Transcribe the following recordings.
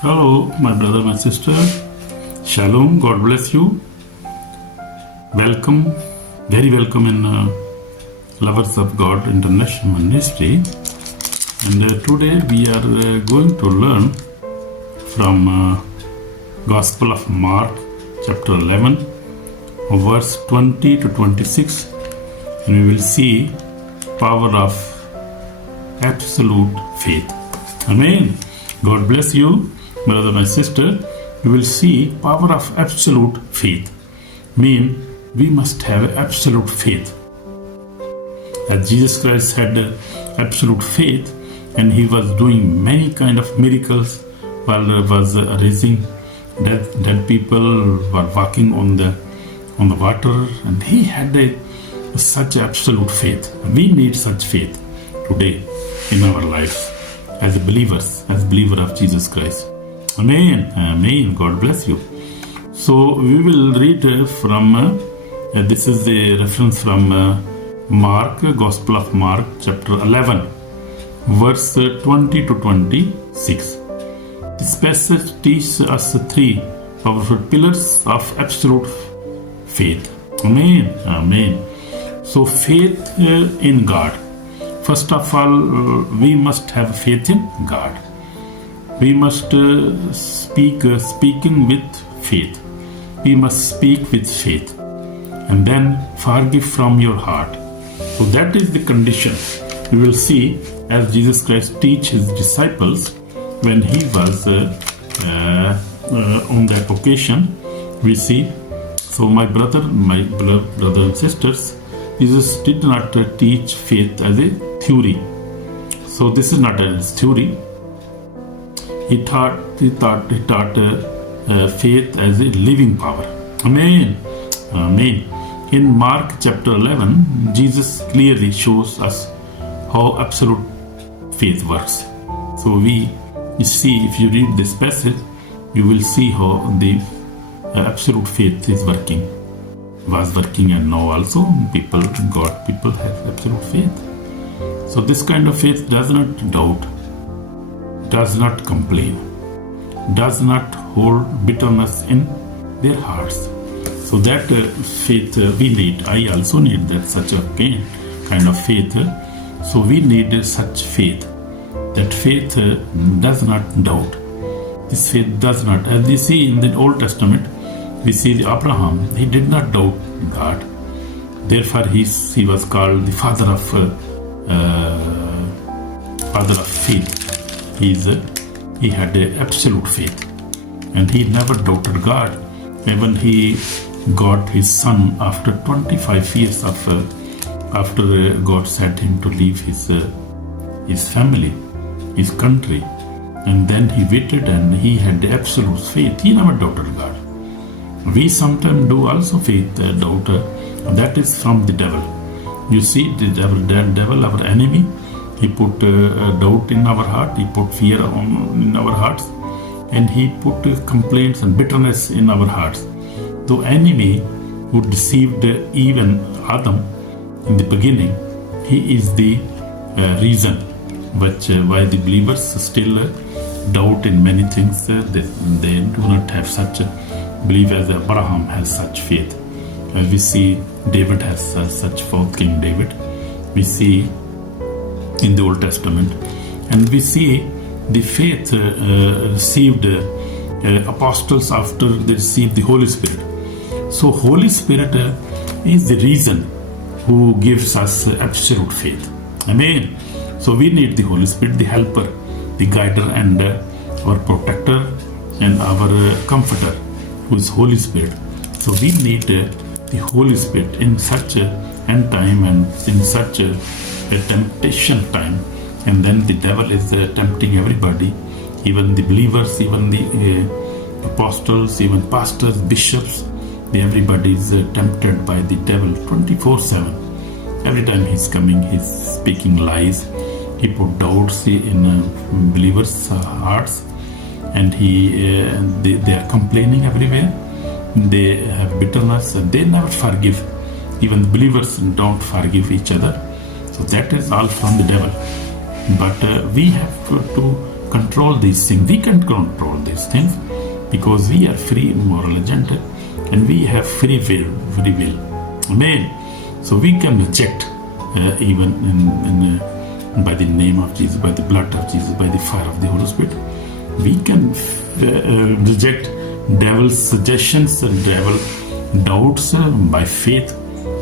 Hello, my brother, my sister. Shalom, God bless you. Welcome, very welcome in Lovers of God International Ministry. And today we are going to learn from Gospel of Mark, chapter 11, verse 20 to 26. And we will see power of absolute faith. Amen. God bless you, brother, my sister. You will see power of absolute faith. Mean we must have absolute faith. As Jesus Christ had absolute faith, and he was doing many kind of miracles while was raising dead people, were walking on the water, and he had such absolute faith. We need such faith today in our lives as believers, as believer of Jesus Christ. Amen. Amen. God bless you. So we will read from this is the reference from Mark, Gospel of Mark, chapter 11, verse 20 to 26. This passage teaches us three powerful pillars of absolute faith. Amen. Amen. So faith in God. First of all, we must have faith in God. We must speaking with faith. We must speak with faith. And then forgive from your heart. So that is the condition. We will see as Jesus Christ teach his disciples when he was on that occasion. We see. So my brother and sisters, Jesus did not teach faith as a theory. So this is not a theory. He taught faith as a living power. Amen. Amen. In Mark chapter 11, Jesus clearly shows us how absolute faith works. So we see, if you read this passage, you will see how the absolute faith is working. Was working, and now also people have absolute faith. So this kind of faith does not doubt, does not complain, does not hold bitterness in their hearts. So that faith we need. I also need that such a kind of faith. So we need such faith. That faith does not doubt. This faith does not. As we see in the Old Testament, we see the Abraham. He did not doubt God. Therefore, he was called the father of faith. He had absolute faith, and he never doubted God. Even he got his son after 25 years after God said him to leave his family, his country, and then he waited and he had absolute faith. He never doubted God. We sometimes do also faith doubt. That is from the devil. You see, the devil, our enemy, he put doubt in our heart. He put fear in our hearts, and he put complaints and bitterness in our hearts. The enemy who deceived even Adam in the beginning, he is the reason why the believers still doubt in many things. They do not have such belief as Abraham has such faith. We see David has such faith, King David. We see in the Old Testament, and we see the faith received apostles after they received the Holy Spirit. So Holy Spirit is the reason who gives us absolute faith. Amen. So we need the Holy Spirit, the helper, the guider, and our protector and our comforter, who is Holy Spirit. So we need the Holy Spirit in such a end time and in such a temptation time. And then the devil is tempting everybody, even the believers, even the apostles, even pastors, bishops. Everybody is tempted by the devil 24/7. Every time he's coming, he's speaking lies. He put doubts in believers' hearts, and they are complaining everywhere. They have bitterness, and they never forgive. Even the believers don't forgive each other. So that is all from the devil. But we have to control these things. We can control these things because we are free moral agent and we have free will. Amen. So we can reject even by the name of Jesus, by the blood of Jesus, by the fire of the Holy Spirit. We can reject devil's suggestions and devil doubts by faith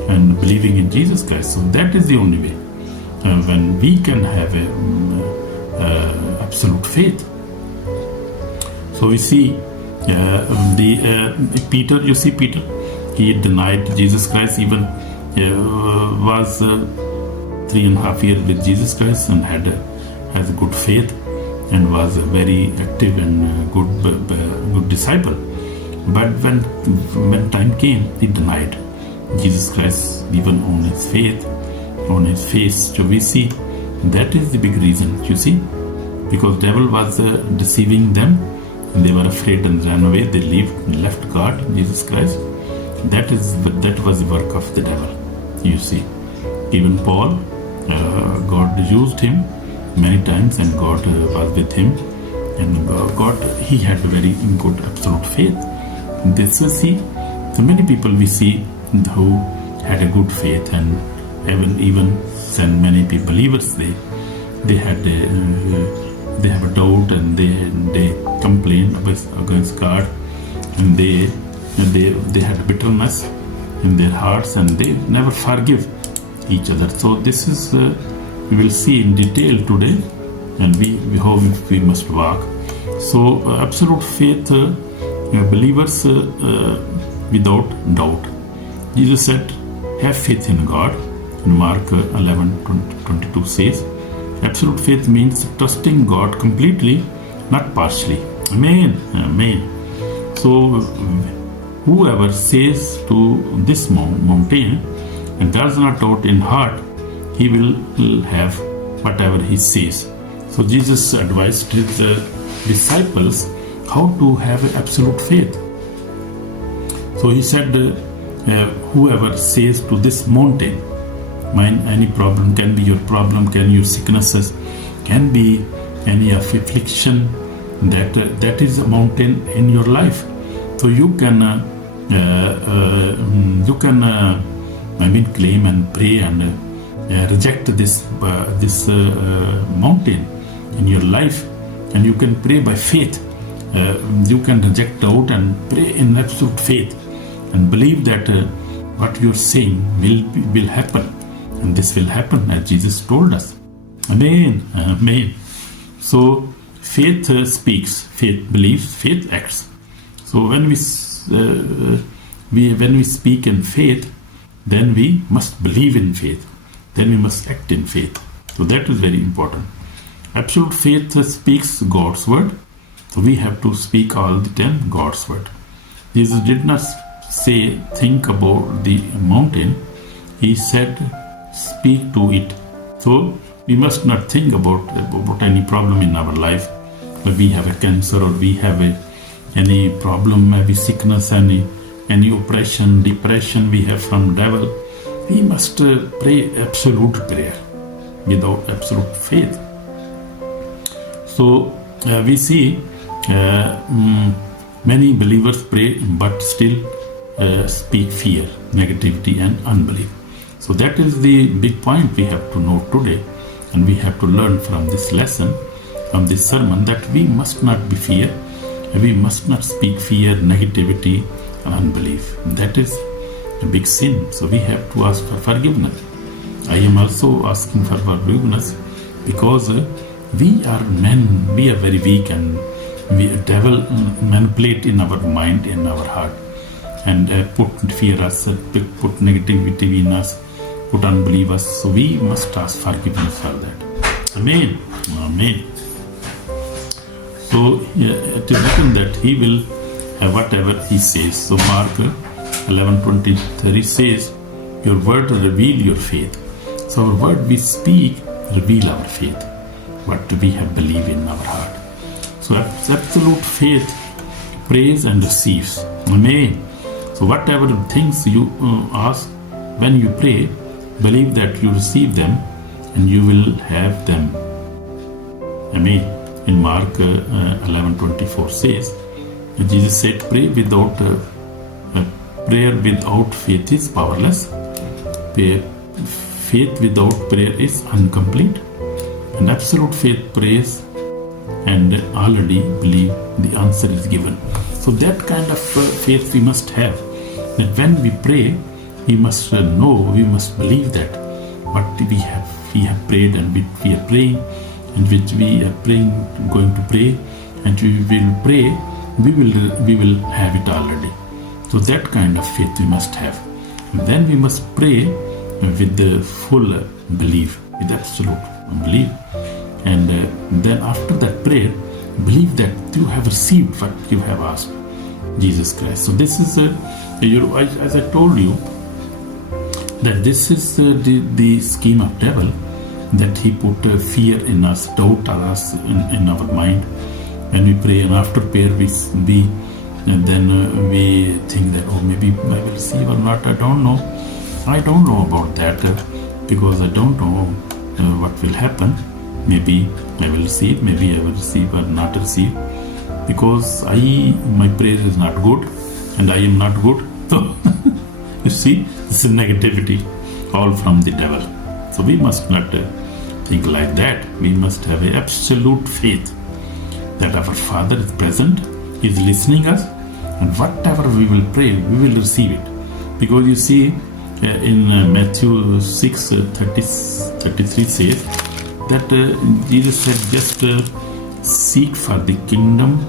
and believing in Jesus Christ. So that is the only way when we can have absolute faith. So we see Peter. You see Peter, he denied Jesus Christ, even was 3.5 years with Jesus Christ and has good faith and was a very active and good disciple. But when time came, he denied Jesus Christ even on his faith, on his face. So we see that is the big reason, you see, because devil was deceiving them and they were afraid and ran away. They left God, Jesus Christ. That was the work of the devil, you see. Even Paul, God used him many times and God was with him, and he had a very good absolute faith. This we see, so many people we see who had a good faith, and even many people, believers, they have a doubt and they complain against God, and they had bitterness in their hearts and they never forgive each other. So this is we will see in detail today, and how we must walk. So absolute faith, believers without doubt. Jesus said, have faith in God. In Mark 11:22 says, absolute faith means trusting God completely, not partially. Amen. Amen. So whoever says to this mountain and does not doubt in heart, he will have whatever he says. So Jesus advised his disciples how to have absolute faith. So he said, whoever says to this mountain, any problem, can be your problem, can your sicknesses, can be any affliction, that is a mountain in your life. So you can claim and pray and reject this mountain in your life, and you can pray by faith. You can reject doubt and pray in absolute faith and believe that what you're saying will happen, and this will happen as Jesus told us. Amen. Amen. So faith speaks, faith believes, faith acts. So when we speak in faith, then we must believe in faith, then we must act in faith. So that is very important. Absolute faith speaks God's word. So we have to speak all the time God's word. Jesus did not say think about the mountain. He said speak to it. So we must not think about any problem in our life. If we have a cancer or we have any problem, maybe sickness, any oppression, depression we have from devil, we must pray absolute prayer without absolute faith. So we see many believers pray but still speak fear, negativity and unbelief. So that is the big point we have to know today, and we have to learn from this lesson, from this sermon, that we must not be fear, we must not speak fear, negativity and unbelief. That is a big sin. So we have to ask for forgiveness. I am also asking for forgiveness because we are men, we are very weak, and devil manipulate in our mind, in our heart, and put fear us, put negativity in us, put unbelief us. So we must ask forgiveness for that. Amen. Amen. So it is written that he will have whatever he says. So Mark 11:23 says, your word reveal your faith. So our word we speak reveal our faith, what we have believed in our heart. So absolute faith prays and receives. Amen. So whatever things you ask when you pray, believe that you receive them and you will have them. Amen. in Mark 11:24 says, Jesus said, prayer without faith is powerless. Faith without prayer is incomplete. And absolute faith prays and already believe the answer is given. So that kind of faith we must have. That when we pray, we must know, we must believe that what we have prayed and we are praying, and which we are praying, going to pray, and we will pray, we will have it already. So that kind of faith we must have. And then we must pray with the full belief, with absolute belief. And then after that prayer, believe that you have received what you have asked Jesus Christ. So this is, as I told you, that this is the scheme of devil, that he put fear in us, doubt us in our mind. When we pray, and after prayer we think that, oh, maybe I will receive or not. I don't know about that, because I don't know what will happen. Maybe I will receive, maybe I will receive or not receive, because my prayer is not good and I am not good. So you see, this is negativity, all from the devil. So we must not think like that. We must have an absolute faith that our Father is present, is listening us, and whatever we will pray, we will receive it. Because you see, in Matthew 6:33 says that Jesus said, just seek for the kingdom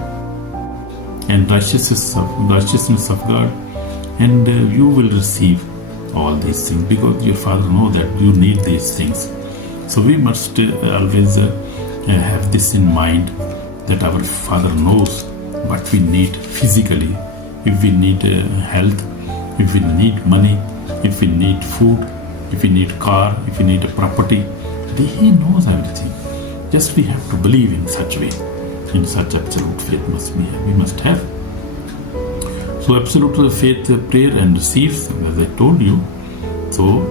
and righteousness of God, and you will receive all these things, because your Father knows that you need these things. So we must always have this in mind, that our Father knows what we need physically. If we need health, if we need money, if we need food, if we need car, if we need a property, He knows everything. Just we have to believe in such way. In such absolute faith we must have. So absolute faith, prayer and receives, as I told you. So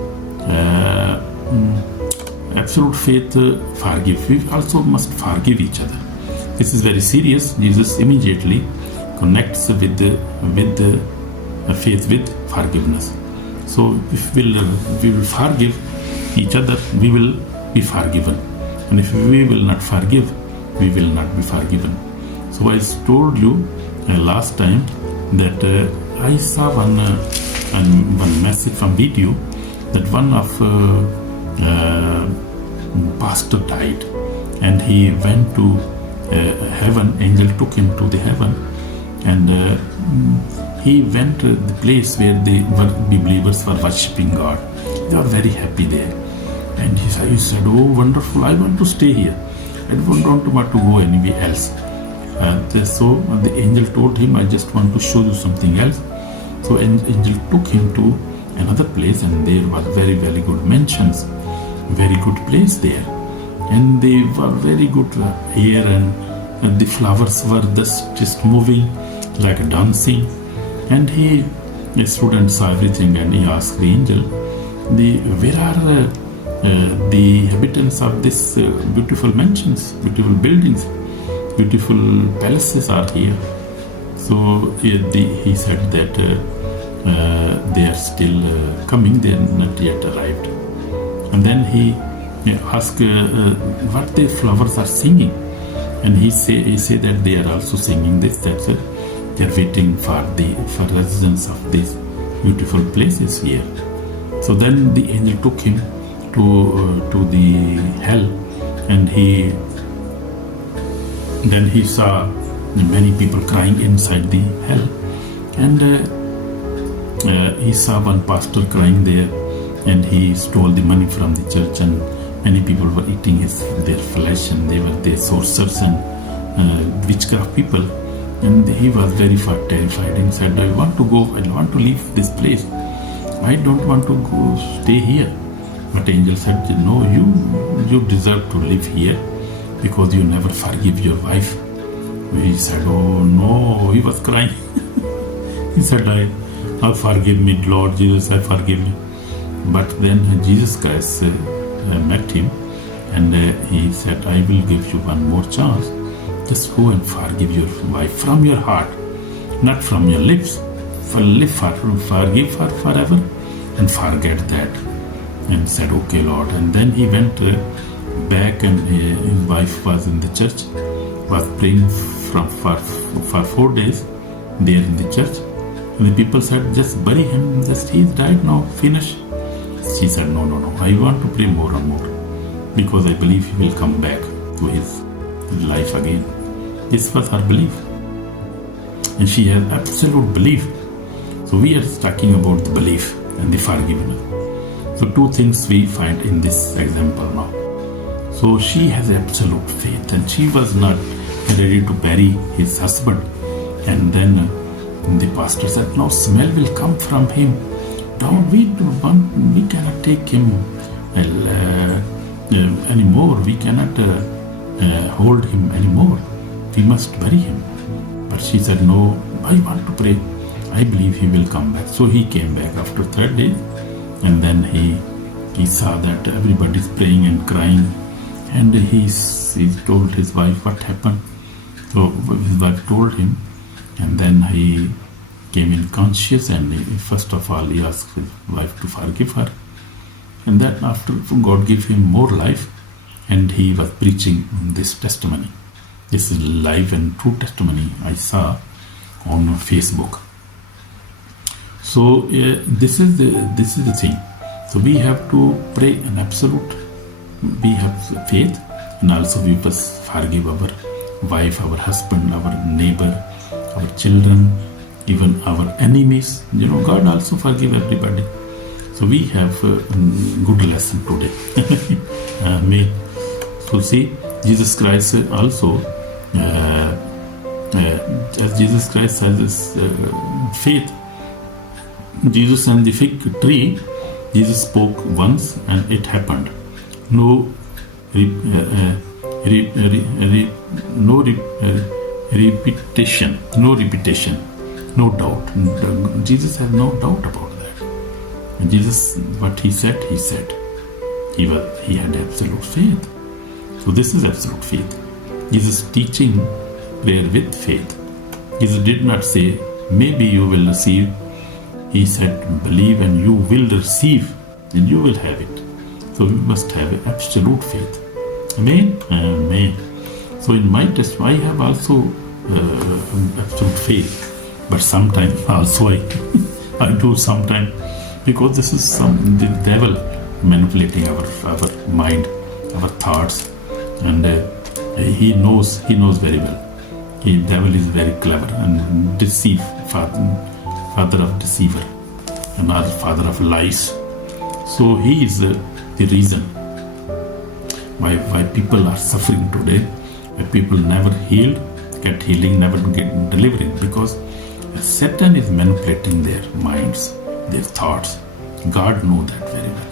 absolute faith, forgive. We also must forgive each other. This is very serious. Jesus immediately connects with the faith with forgiveness. So if we will forgive each other, we will be forgiven. And if we will not forgive, we will not be forgiven. So I told you last time that I saw one message from video, that one of pastor died, and he went to heaven. Angel took him to the heaven, and he went to the place where the believers were worshipping God. They were very happy there, and he said, oh, wonderful, I want to stay here. I don't want to go anywhere else. So the angel told him, I just want to show you something else. So angel took him to another place, and there were very, very good mansions, very good place there, and they were very good air, and the flowers were just moving like dancing. And the student saw everything, and he asked the angel, where are the inhabitants of this beautiful mansions, beautiful buildings, beautiful palaces are here? So he said that they are still coming, they are not yet arrived. And then he asked what the flowers are singing, and he said that they are also singing this, that they are waiting for residents of these beautiful places here. So then the angel took him to the hell, and then he saw many people crying inside the hell, and he saw one pastor crying there, and he stole the money from the church, and many people were eating their flesh, and they were their sorcerers and witchcraft people. And he was very terrified, and said, I want to go, I want to leave this place, I don't want to go stay here. But angel said, no, you deserve to live here, because you never forgive your wife. He said, oh no, he was crying. He said, I forgive me, Lord Jesus, I forgive me. But then Jesus Christ met him, and he said, I will give you one more chance. just go and forgive your wife from your heart, not from your lips. Forgive her forever and forget that. And said, okay, Lord. And then he went back, and his wife was in the church, was praying for 4 days there in the church. And the people said, just bury him, just he's died now, finish. She said, no, I want to pray more and more, because I believe he will come back to his life again. This was her belief. And she has absolute belief. So we are talking about the belief and the forgiveness. So 2 things we find in this example now. So she has absolute faith, and she was not ready to bury his husband. And then the pastor said, no, smell will come from him. We cannot take him anymore. We cannot hold him anymore. We must bury him. But she said, no, I want to pray. I believe he will come back. So he came back after 3rd day, and then he saw that everybody is praying and crying, and he told his wife what happened. So his wife told him, and then he came in conscious, and first of all he asked his wife to forgive her, and then after God gave him more life, and he was preaching this testimony. This is live and true testimony I saw on Facebook. So this is the thing. So we have to pray an absolute. We have faith, and also we must forgive our wife, our husband, our neighbor, our children, even our enemies. God also forgive everybody. So we have a good lesson today. May. So see, Jesus Christ also, as Jesus Christ has this faith. Jesus and the fig tree, Jesus spoke once and it happened. No repetition, no doubt. Jesus has no doubt about that. And Jesus, what he said, he said. He had absolute faith. So this is absolute faith. Jesus teaching prayer with faith. Jesus did not say, maybe you will receive. He said, believe and you will receive, and you will have it. So we must have absolute faith. Amen? Amen. So in my test, I have also absolute faith. But sometimes also I do sometimes, because this is the devil manipulating our mind, our thoughts, and he knows very well. The devil is very clever and father of deceiver, another father of lies. So he is the reason why people are suffering today, why people never get healing, never get deliverance, because Satan is manipulating their minds, their thoughts. God knows that very well.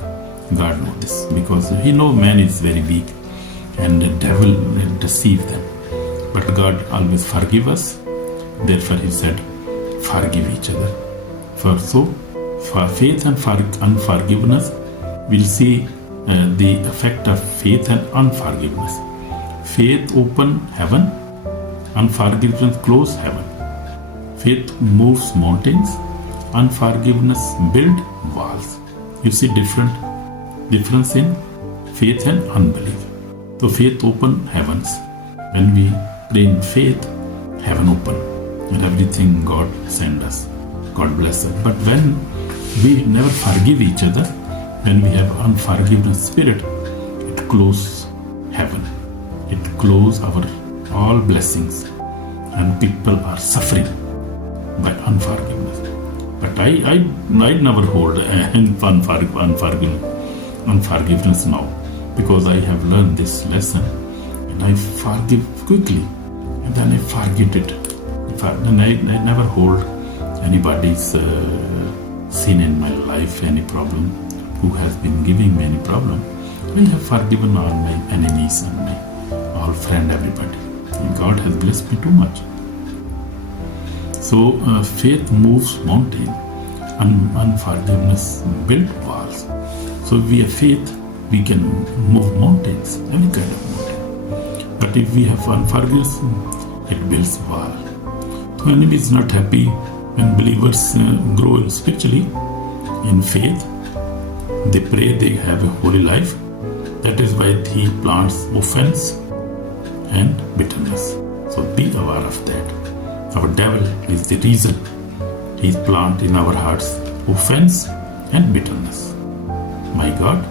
God knows this, because he knows man is very weak and the devil will deceive them. But God always forgive us. Therefore he said, forgive each other. For faith and unforgiveness, we'll see the effect of faith and unforgiveness. Faith open heaven, unforgiveness close heaven. Faith moves mountains, unforgiveness build walls. You see difference in faith and unbelief. So faith open heavens. When we pray in faith, heaven open, and everything God send us. God bless us. But when we never forgive each other, when we have unforgiveness spirit, it closes heaven. It closes our all blessings, and people are suffering by unforgiveness. But I never hold unforgiveness now, because I have learned this lesson, and I forgive quickly, and then I forget it. And I never hold anybody's sin in my life, any problem, who has been giving me any problem. I have forgiven all my enemies and my all friend, everybody. And God has blessed me too much. So faith moves mountain, and unforgiveness build walls. So if we have faith, we can move mountains, any kind of mountain. But if we have unforgiveness, it builds wall. So enemy is not happy when believers grow spiritually in faith. They pray, they have a holy life. That is why he plants offense and bitterness. So be aware of that. Our devil is the reason he plants in our hearts offense and bitterness. My God,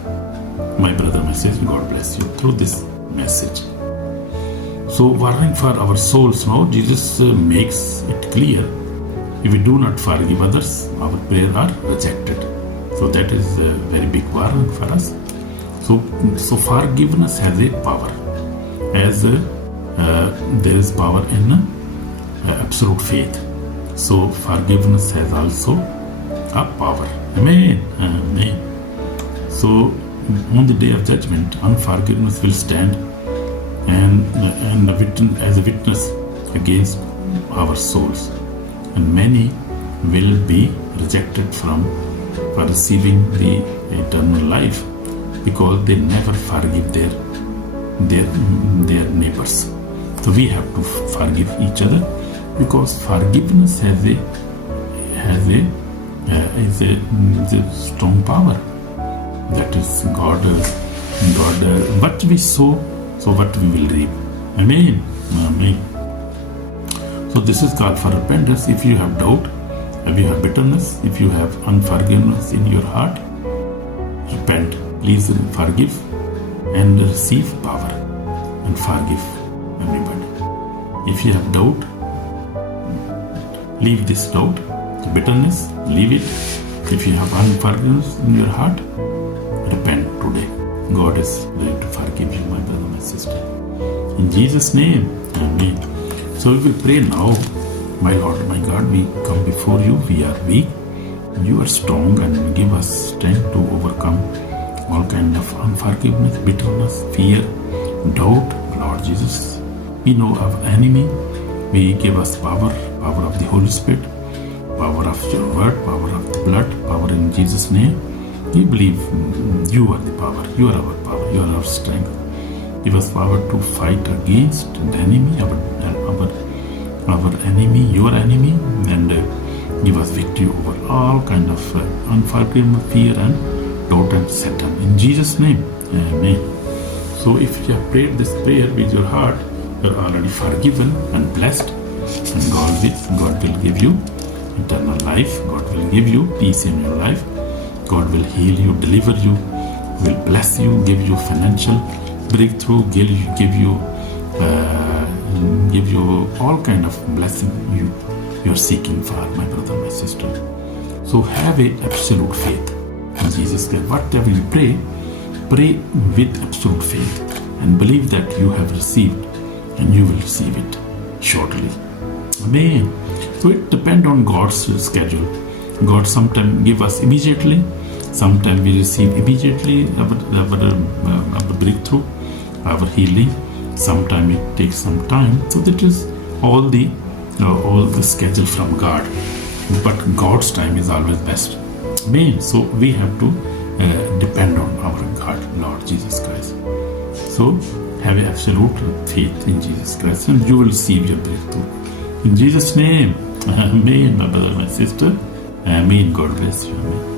my brother, my sister, God bless you through this message. So warning for our souls now, Jesus makes it clear. If we do not forgive others, our prayers are rejected. So that is a very big warning for us. So forgiveness has a power. As there is power in absolute faith. So forgiveness has also a power. Amen. Amen. So on the day of judgment, unforgiveness will stand and as a witness against our souls. And many will be rejected for receiving the eternal life because they never forgive their neighbors. So we have to forgive each other because forgiveness has a strong power. That is God. What we sow, so what we will reap. Amen. Amen. So this is called for repentance. If you have doubt, if you have bitterness, if you have unforgiveness in your heart, repent. Please forgive and receive power and forgive everybody. If you have doubt, leave this doubt, bitterness, leave it. If you have unforgiveness in your heart, repent today. God is ready to forgive you, my brother, my sister. In Jesus' name, amen. So if we pray now, my Lord, my God, we come before you, we are weak, you are strong, and give us strength to overcome all kind of unforgiveness, bitterness, fear, doubt. Lord Jesus, we know our enemy, we give us power of the Holy Spirit, power of your word, power of the blood, power in Jesus' name. We believe you are the power, you are our power, you are our strength. Give us power to fight against the enemy, our enemy, your enemy, and give us victory over all kind of unforgiveness, fear, and doubt and Satan. In Jesus' name, amen. So if you have prayed this prayer with your heart, you are already forgiven and blessed, and God will give you eternal life. God will give you peace in your life. God will heal you, deliver you, will bless you, give you financial breakthrough, give you all kind of blessing you're seeking for, my brother, my sister. So have a absolute faith in Jesus Christ. Whatever you pray with absolute faith and believe that you have received and you will receive it shortly. Amen. So it depends on God's schedule. God sometimes give us immediately, sometimes we receive immediately our breakthrough, our healing. Sometimes it takes some time. So that is all the schedule from God. But God's time is always best. Amen. So we have to depend on our God, Lord Jesus Christ. So have an absolute faith in Jesus Christ and you will receive your breakthrough. In Jesus' name, amen, my brother, my sister. Amen. God bless you. Amen.